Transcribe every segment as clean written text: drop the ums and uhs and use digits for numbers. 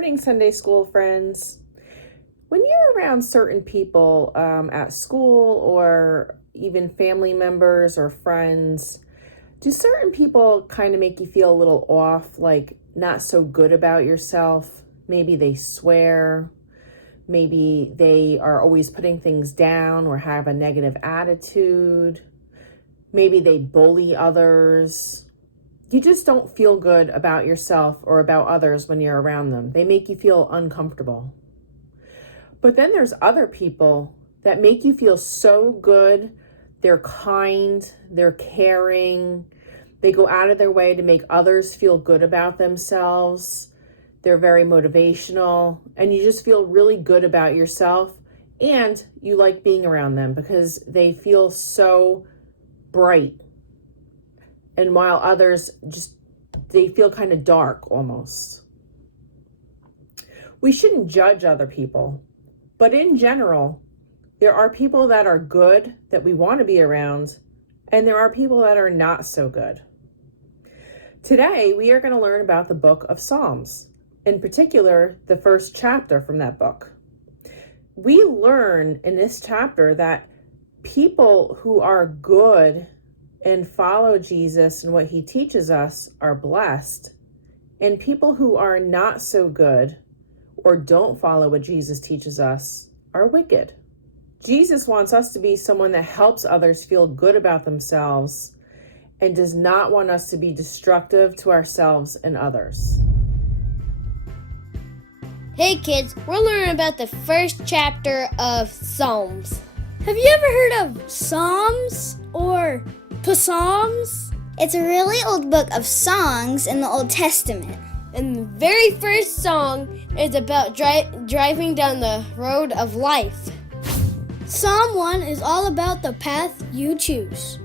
morning, Sunday school friends. When you're around certain people at school or even family members or friends, do certain people kind of make you feel a little off, like not so good about yourself? Maybe they swear, maybe they are always putting things down or have a negative attitude, maybe they bully others. You just don't feel good about yourself or about others when you're around them. They make you feel uncomfortable. But then there's other people that make you feel so good. They're kind, they're caring, they go out of their way to make others feel good about themselves. They're very motivational, and you just feel really good about yourself, and you like being around them because they feel so bright. And while others they feel kind of dark almost. We shouldn't judge other people, but in general, there are people that are good that we want to be around, and there are people that are not so good. Today, we are going to learn about the book of Psalms, in particular, the first chapter from that book. We learn in this chapter that people who are good and follow Jesus and what he teaches us are blessed, and people who are not so good or don't follow what Jesus teaches us are wicked. Jesus wants us to be someone that helps others feel good about themselves and does not want us to be destructive to ourselves and others. Hey kids, we're learning about the first chapter of Psalms. Have you ever heard of Psalms or Psalms? It's a really old book of songs in the Old Testament. And the very first song is about driving down the road of life. Psalm 1 is all about the path you choose.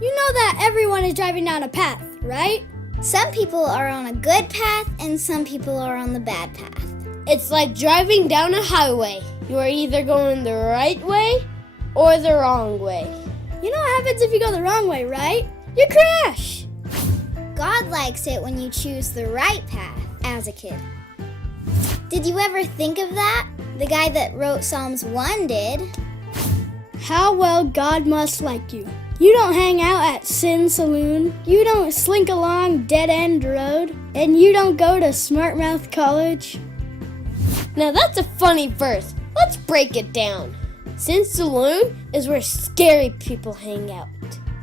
You know that everyone is driving down a path, right? Some people are on a good path and some people are on the bad path. It's like driving down a highway. You are either going the right way or the wrong way. You know what happens if you go the wrong way, right? You crash! God likes it when you choose the right path as a kid. Did you ever think of that? The guy that wrote Psalms 1 did. How well God must like you. You don't hang out at Sin Saloon. You don't slink along Dead End Road. And you don't go to Smart Mouth College. Now that's a funny verse. Let's break it down. Sin Saloon is where scary people hang out.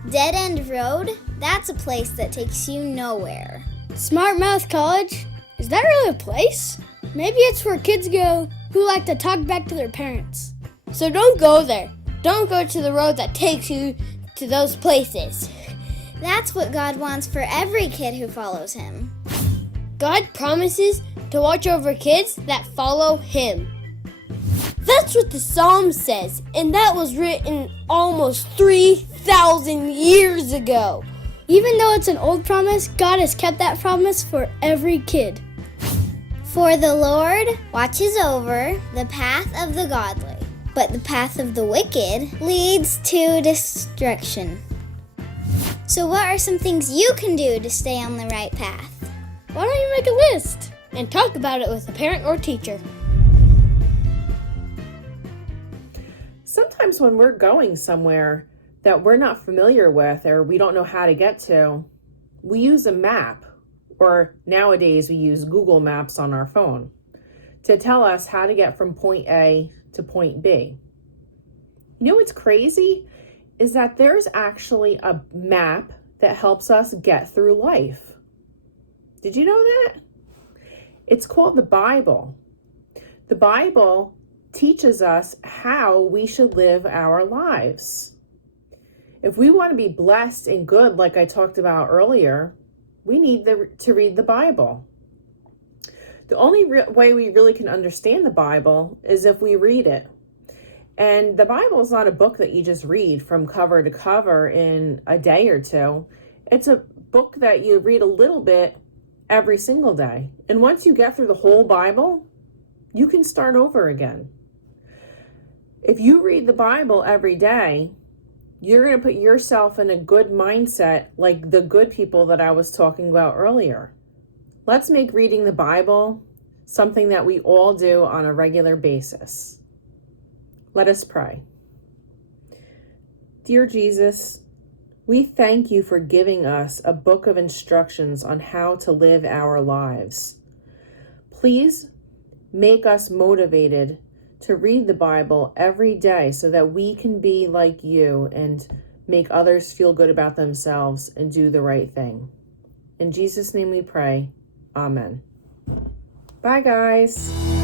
Dead End Road? That's a place that takes you nowhere. Smart Mouth College? Is that really a place? Maybe it's where kids go who like to talk back to their parents. So don't go there. Don't go to the road that takes you to those places. That's what God wants for every kid who follows him. God promises to watch over kids that follow him. That's what the Psalm says, and that was written almost 3,000 years ago. Even though it's an old promise, God has kept that promise for every kid. For the Lord watches over the path of the godly, but the path of the wicked leads to destruction. So what are some things you can do to stay on the right path? Why don't you make a list and talk about it with a parent or teacher? Sometimes when we're going somewhere that we're not familiar with or we don't know how to get to, we use a map, or nowadays we use Google Maps on our phone to tell us how to get from point A to point B. You know what's crazy is that there's actually a map that helps us get through life. Did you know that? It's called the Bible. The Bible teaches us how we should live our lives. If we want to be blessed and good, like I talked about earlier, we need to read the Bible. The only way we really can understand the Bible is if we read it. And the Bible is not a book that you just read from cover to cover in a day or two. It's a book that you read a little bit every single day. And once you get through the whole Bible, you can start over again. If you read the Bible every day, you're going to put yourself in a good mindset like the good people that I was talking about earlier. Let's make reading the Bible something that we all do on a regular basis. Let us pray. Dear Jesus, we thank you for giving us a book of instructions on how to live our lives. Please make us motivated to read the Bible every day so that we can be like you and make others feel good about themselves and do the right thing. In Jesus' name we pray. Amen. Bye, guys.